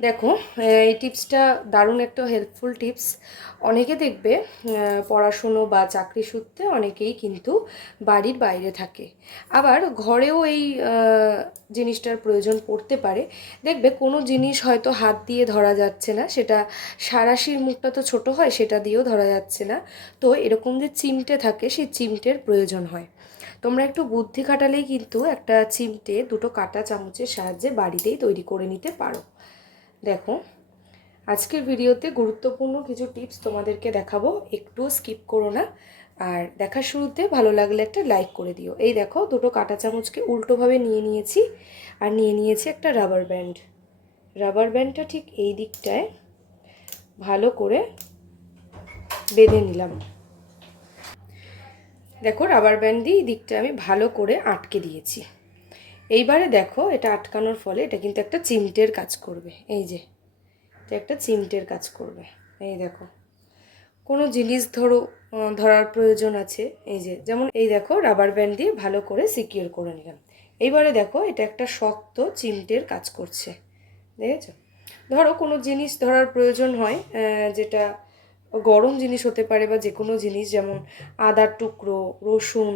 দেখো, এই টিপসটা দারুণ একটা হেল্পফুল টিপস অনেকে দেখবে পড়াশুনো বা চাকরি সূত্রে অনেকেই কিন্তু বাড়ির বাইরে থাকে। আবার ঘরেও এই জিনিসটার প্রয়োজন পড়তে পারে। দেখবে, কোনো জিনিস হয়তো হাত দিয়ে ধরা যাচ্ছে না, সেটা সারাশির মুখটা তো ছোট হয়, সেটা দিয়েও ধরা যাচ্ছে না। তো এরকম যে চিমটে থাকে, সেই চিমটের প্রয়োজন হয়। তোমরা একটু বুদ্ধি খাটালেই কিন্তু একটা চিমটে দুটো কাঁটা চামচের সাহায্যে বাড়িতেই তৈরি করে নিতে পারো। দেখো, আজকের ভিডিওতে গুরুত্বপূর্ণ কিছু টিপস তোমাদেরকে দেখাবো একটুও স্কিপ করো না। আর দেখার শুরুতে ভালো লাগলে একটা লাইক করে দিও। এই দেখো, দুটো কাঁটা চামচকে উল্টোভাবে নিয়ে নিয়েছি, আর নিয়ে নিয়েছি একটা রাবার ব্যান্ড। রাবার ব্যান্ডটা ঠিক এই দিকটায় ভালো করে বেঁধে নিলাম। দেখো, রাবার ব্যান্ড দিয়ে এই দিকটা আমি ভালো করে আটকে দিয়েছি। এইবারে দেখো, এটা আটকানোর ফলে এটা কিন্তু একটা চিমটের কাজ করবে। এই যে, এটা একটা চিমটের কাজ করবে। এই দেখো, কোনো জিনিস ধরো ধরার প্রয়োজন আছে। এই যে, যেমন এই দেখো রাবার ব্যান্ড দিয়ে ভালো করে সিকিউর করে নিলাম। এইবারে দেখো, এটা একটা শক্ত চিমটের কাজ করছে। দেখেছ? ধরো, কোনো জিনিস ধরার প্রয়োজন হয় যেটা গরম জিনিস হতে পারে বা যে কোনো জিনিস, যেমন আদার টুকরো, রসুন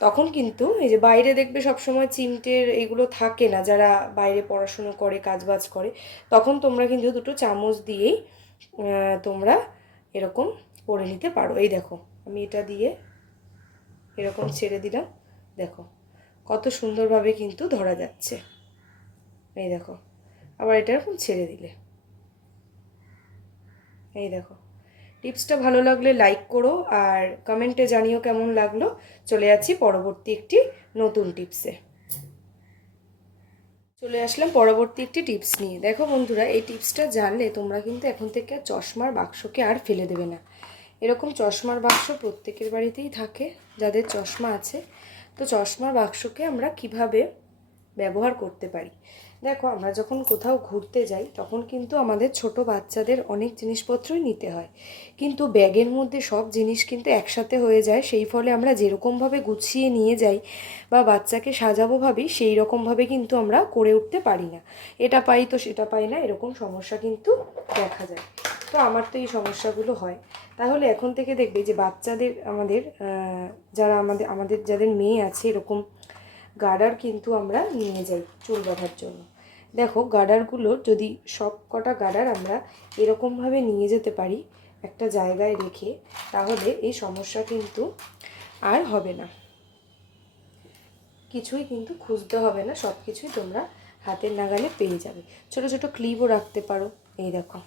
তখন কিন্তু এই যে বাইরে দেখবে সবসময় চিমটের এগুলো থাকে না, যারা বাইরে পড়াশুনো করে, কাজবাজ করে, তখন তোমরা কিন্তু দুটো চামচ দিয়েই তোমরা এরকম করে নিতে পারো। এই দেখো, আমি এটা দিয়ে এরকম ছেড়ে দিলাম। দেখো, কত সুন্দরভাবে কিন্তু ধরা যাচ্ছে। এই দেখো, আবার এটা এরকম ছেড়ে দিলে। এই দেখো টিপসটা ভালো লাগলে লাইক করো আর কমেন্টে জানিও কেমন লাগল। চলে যাচ্ছি পরবর্তী একটি নতুন টিপসে। চলে আসলাম পরবর্তী একটি টিপস নিয়ে। দেখো বন্ধুরা, এই টিপসটা জানলে তোমরা কিন্তু এখন থেকে আর চশমার বাক্সকে আর ফেলে দেবে না। এরকম চশমার বাক্স প্রত্যেকের বাড়িতেই থাকে, যাদের চশমা আছে। তো চশমার বাক্সকে আমরা কীভাবে ব্যবহার করতে পারি। দেখো, আমরা যখন কোথাও ঘুরতে যাই, তখন কিন্তু আমাদের ছোট বাচ্চাদের অনেক জিনিসপত্রই নিতে হয়। কিন্তু ব্যাগের মধ্যে সব জিনিস কিন্তু একসাথে হয়ে যায়। সেই ফলে আমরা যেরকমভাবে গুছিয়ে নিয়ে যাই বা বাচ্চাকে সাজাবো ভাবি, সেই রকমভাবে কিন্তু আমরা করে উঠতে পারি না। এটা পাই তো, সেটা পাই না, এরকম সমস্যা কিন্তু দেখা যায়। তো আমার তো এই সমস্যাগুলো হয়। তাহলে এখন থেকে দেখবে যে বাচ্চাদের, আমাদের যারা আমাদের আমাদের যাদের মেয়ে আছে, এরকম গার্ডার কিন্তু আমরা নিয়ে যাই চুল বাঁধার জন্য। দেখো গার্ডারগুলোর যদি সব কটা গার্ডার আমরা এরকমভাবে নিয়ে যেতে পারি একটা জায়গায় রেখে, তাহলে এই সমস্যা কিন্তু আর হবে না। কিছুই কিন্তু খুঁজতে হবে না সব কিছুই তোমরা হাতের নাগালে পেয়ে যাবে। ছোট ছোট ক্লিপও রাখতে পারো। এই দেখো,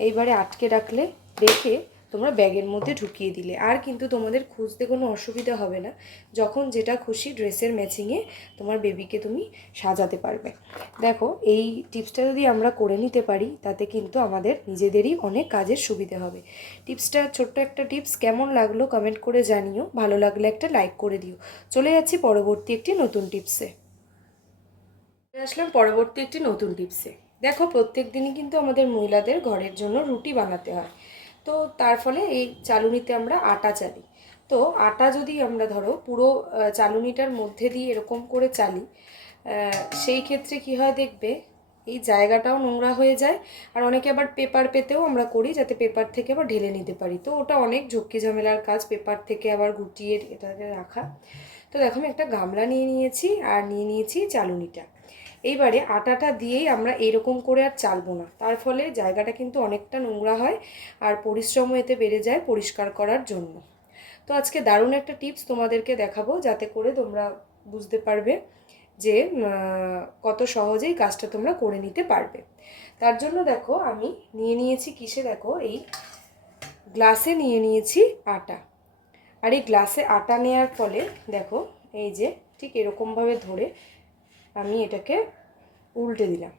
এইবারে আটকে রাখলে রেখে তোমরা ব্যাগের মধ্যে ঢুকিয়ে দিলে। আর কিন্তু তোমাদের খুঁজতে কোনো অসুবিধা হবে না। যখন যেটা খুশি ড্রেসের ম্যাচিংয়ে তোমার বেবিকে তুমি সাজাতে পারবে। দেখো, এই টিপসটা যদি আমরা করে নিতে পারি, তাতে কিন্তু আমাদের নিজেদেরই অনেক কাজের সুবিধে হবে। টিপসটা, ছোট্ট একটা টিপস, কেমন লাগল কমেন্ট করে জানিও। ভালো লাগলে একটা লাইক করে দিও। চলে যাচ্ছি পরবর্তী একটি নতুন টিপসে। আসলাম পরবর্তী একটি নতুন টিপসে। দেখো, প্রত্যেক দিনই কিন্তু আমাদের মহিলাদের ঘরের জন্য রুটি বানাতে হয়। তো তার ফলে এই চালুনিতে আমরা আটা চালি। তো আটা যদি আমরা ধরো পুরো চালুনিটার মধ্যে দিয়ে এরকম করে চালি সেই ক্ষেত্রে কি হয় দেখবে, এই জায়গাটাও নোংরা হয়ে যায়। আর অনেকে আবার পেপার পেতেও আমরা করি যাতে পেপার থেকে আবার ঢেলে নিতে পারি। তো ওটা অনেক ঝক্কি ঝামেলার কাজ, পেপার থেকে আবার গুটিয়ে এটাকে রাখা। তো দেখো আমি একটা গামলা নিয়ে নিয়েছি, আর নিয়ে নিয়েছি চালুনিটা। এইবারে আটাটা দিয়েই আমরা এরকম করে আর চালবো না। তার ফলে জায়গাটা কিন্তু অনেকটা নোংরা হয় আর পরিশ্রমও এতে বেড়ে যায় পরিষ্কার করার জন্য। তো আজকে দারুণ একটা টিপস তোমাদেরকে দেখাবো যাতে করে তোমরা বুঝতে পারবে যে কত সহজেই কাজটা তোমরা করে নিতে পারবে। তার জন্য দেখো আমি নিয়ে নিয়েছি কিসে দেখো? এই গ্লাসে নিয়ে নিয়েছি আটা। আর এই গ্লাসে আটা নেওয়ার ফলে দেখো, এই যে ঠিক এরকমভাবে ধরে আমি এটাকে উল্টে দিলাম।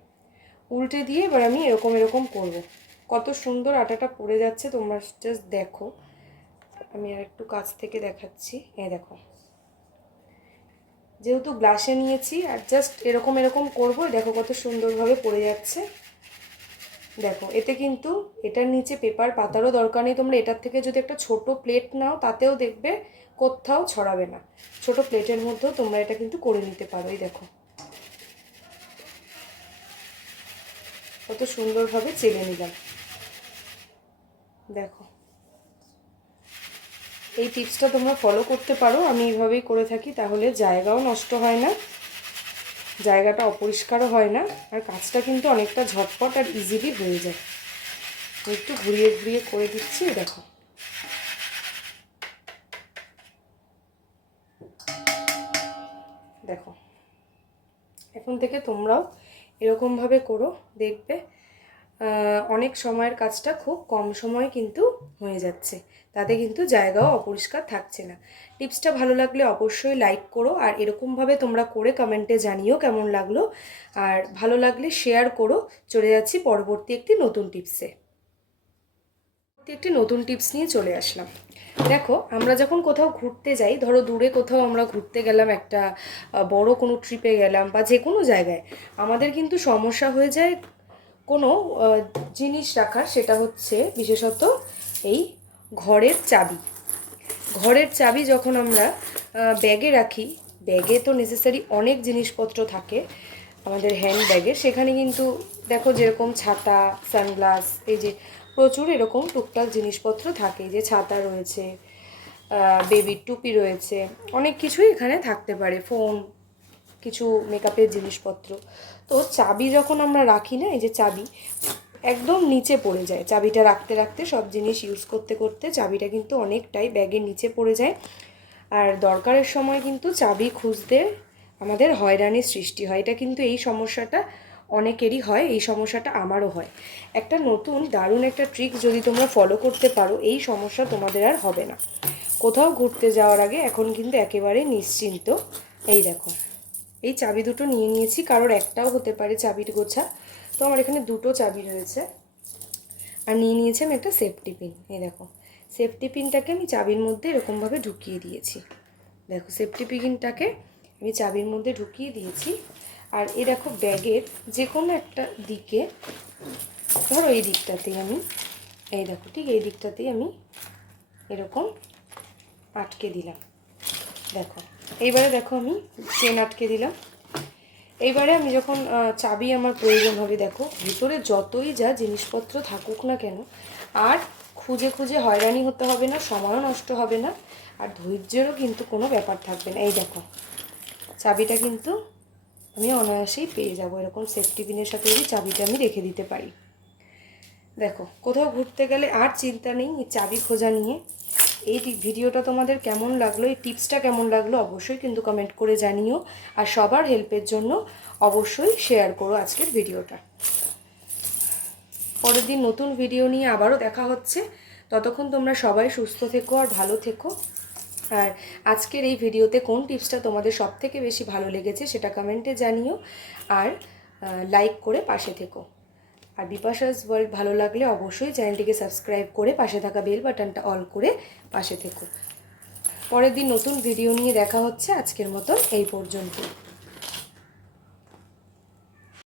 উল্টে দিয়ে এবার আমি এরকম এরকম করব। কত সুন্দর আটাটা পড়ে যাচ্ছে, তোমরা জাস্ট দেখো। আমি আর একটু কাছ থেকে দেখাচ্ছি। এই দেখো। যেহেতু গ্লাসে নিয়েছি আর জাস্ট এরকম এরকম করব দেখো কত সুন্দরভাবে পড়ে যাচ্ছে। দেখো, এতে কিন্তু এটার নিচে পেপার পাতারও দরকার নেই। তোমরা এটার থেকে যদি একটা ছোট প্লেট নাও, তাতেও দেখবে কোথাও ছড়াবে না। ছোট প্লেটের মধ্যেও তোমরা এটা কিন্তু করে নিতে পারো, এই দেখো। কত সুন্দরভাবে চেলে নিলাম। দেখো। এই টিপসটা তোমরা ফলো করতে পারো, আমি এইভাবেই করে থাকি, তাহলে জায়গাও নষ্ট হয় না, জায়গাটা অপরিষ্কারও হয় না, আর কাজটা কিন্তু অনেকটা ঝটপট আর ইজিলি হয়ে যায়। একটু ঘুরিয়ে ঘুরিয়ে করে দিচ্ছি দেখো। দেখো। এখন থেকে তোমরাও এরকমভাবে করো, দেখবে অনেক সময়ের কাজটা খুব কম সময় কিন্তু হয়ে যাচ্ছে। তাতে কিন্তু জায়গাও অপরিষ্কার থাকছে না। টিপসটা ভালো লাগলে অবশ্যই লাইক করো আর এরকমভাবে তোমরা করে কমেন্টে জানিও কেমন লাগল। আর ভালো লাগলে শেয়ার করো। চলে যাচ্ছি পরবর্তী একটি নতুন টিপসে। একটি নতুন টিপস নিয়ে চলে আসলাম। দেখো, আমরা যখন কোথাও ঘুরতে যাই, ধরো দূরে কোথাও আমরা ঘুরতে গেলাম, একটা বড় কোনো ট্রিপে গেলাম বা যে কোনো জায়গায়, আমাদের কিন্তু সমস্যা হয়ে যায় কোনো জিনিস রাখার, সেটা হচ্ছে বিশেষত এই ঘরের চাবি। ঘরের চাবি যখন আমরা ব্যাগে রাখি, ব্যাগে তো নেসেসারি অনেক জিনিসপত্র থাকে, আমাদের হ্যান্ড ব্যাগে সেখানে কিন্তু দেখো যেরকম ছাতা সানগ্লাস এই যে প্রচুর এরকম টুকটাক জিনিসপত্র থাকে যে ছাতা রয়েছে বেবির টুপি রয়েছে, অনেক কিছুই এখানে থাকতে পারে ফোন কিছু মেকআপের জিনিসপত্র। তো চাবি যখন আমরা রাখি না, এই যে চাবি, একদম নিচে পড়ে যায়, চাবিটা রাখতে রাখতে সব জিনিস ইউজ করতে করতে চাবিটা কিন্তু অনেকটাই ব্যাগের নিচে পড়ে যায়। আর দরকারের সময় কিন্তু চাবি খুঁজতে আমাদের হয়রানির সৃষ্টি হয়, এটা কিন্তু এই সমস্যাটা অনেকেরই হয়, এই সমস্যাটা আমারও হয়। একটা নতুন দারুণ একটা ট্রিক যদি তোমরা ফলো করতে পারো, এই সমস্যা তোমাদের আর হবে না। কোথাও ঘুরতে যাওয়ার আগে এখন কিন্তু একেবারে নিশ্চিন্ত। এই দেখো, এই চাবি দুটো নিয়ে নিয়েছি, কারোর একটাও হতে পারে চাবির গোছা। তো আমার এখানে দুটো চাবি রয়েছে। আর নিয়ে নিয়েছি আমি একটা সেফটি পিন এই দেখো। সেফটি পিনটাকে আমি চাবির মধ্যে এরকমভাবে ঢুকিয়ে দিয়েছি। দেখো সেফটি পিনটাকে আমি চাবির মধ্যে ঢুকিয়ে দিয়েছি। আর এ দেখো ব্যাগের যে কোনো একটা দিকে। ধরো এই দিকটাতেই আমি, এই দেখো, ঠিক এই দিকটাতেই আমি এরকম আটকে দিলাম। দেখো, এইবারে দেখো আমি চেন আটকে দিলাম। এইবারে আমি যখন চাবি আমার প্রয়োজন হবে, দেখো, ভিতরে যতই যা জিনিসপত্র থাকুক না কেন, আর খুঁজে খুঁজে হয়রানি হতে হবে না, সময়ও নষ্ট হবে না, আর ধৈর্যেরও কিন্তু কোনো ব্যাপার থাকবে না। এই দেখো, চাবিটা কিন্তু আমি অনায়াসেই পেয়ে যাব এরকম সেফটি পিনের সাথে যদি চাবিটা আমি রেখে দিতে পারি। দেখো, কোথাও ঘুরতে গেলে আর চিন্তা নেই চাবি খোঁজা নিয়ে। এই ভিডিওটা তোমাদের কেমন লাগল, এই টিপসটা কেমন লাগল অবশ্যই কিন্তু কমেন্ট করে জানিও। আর সবার হেল্পের জন্য অবশ্যই শেয়ার করো আজকের ভিডিওটা। পরের দিন নতুন ভিডিও নিয়ে আবারও দেখা হচ্ছে। ততক্ষণ তোমরা সবাই সুস্থ থেকো আর ভালো থেকো। আর আজকের এই ভিডিওতে কোন টিপসটা তোমাদের সব থেকে বেশি ভালো লেগেছে সেটা কমেন্টে জানিও আর লাইক করে পাশে থেকো। আর বিপাশাস ওয়ার্ল্ড ভালো লাগলে অবশ্যই চ্যানেলটিকে সাবস্ক্রাইব করে পাশে থাকা বেল বাটনটা অল করে পাশে থেকো। পরের দিন নতুন ভিডিও নিয়ে দেখা হচ্ছে আজকের মতন এই পর্যন্ত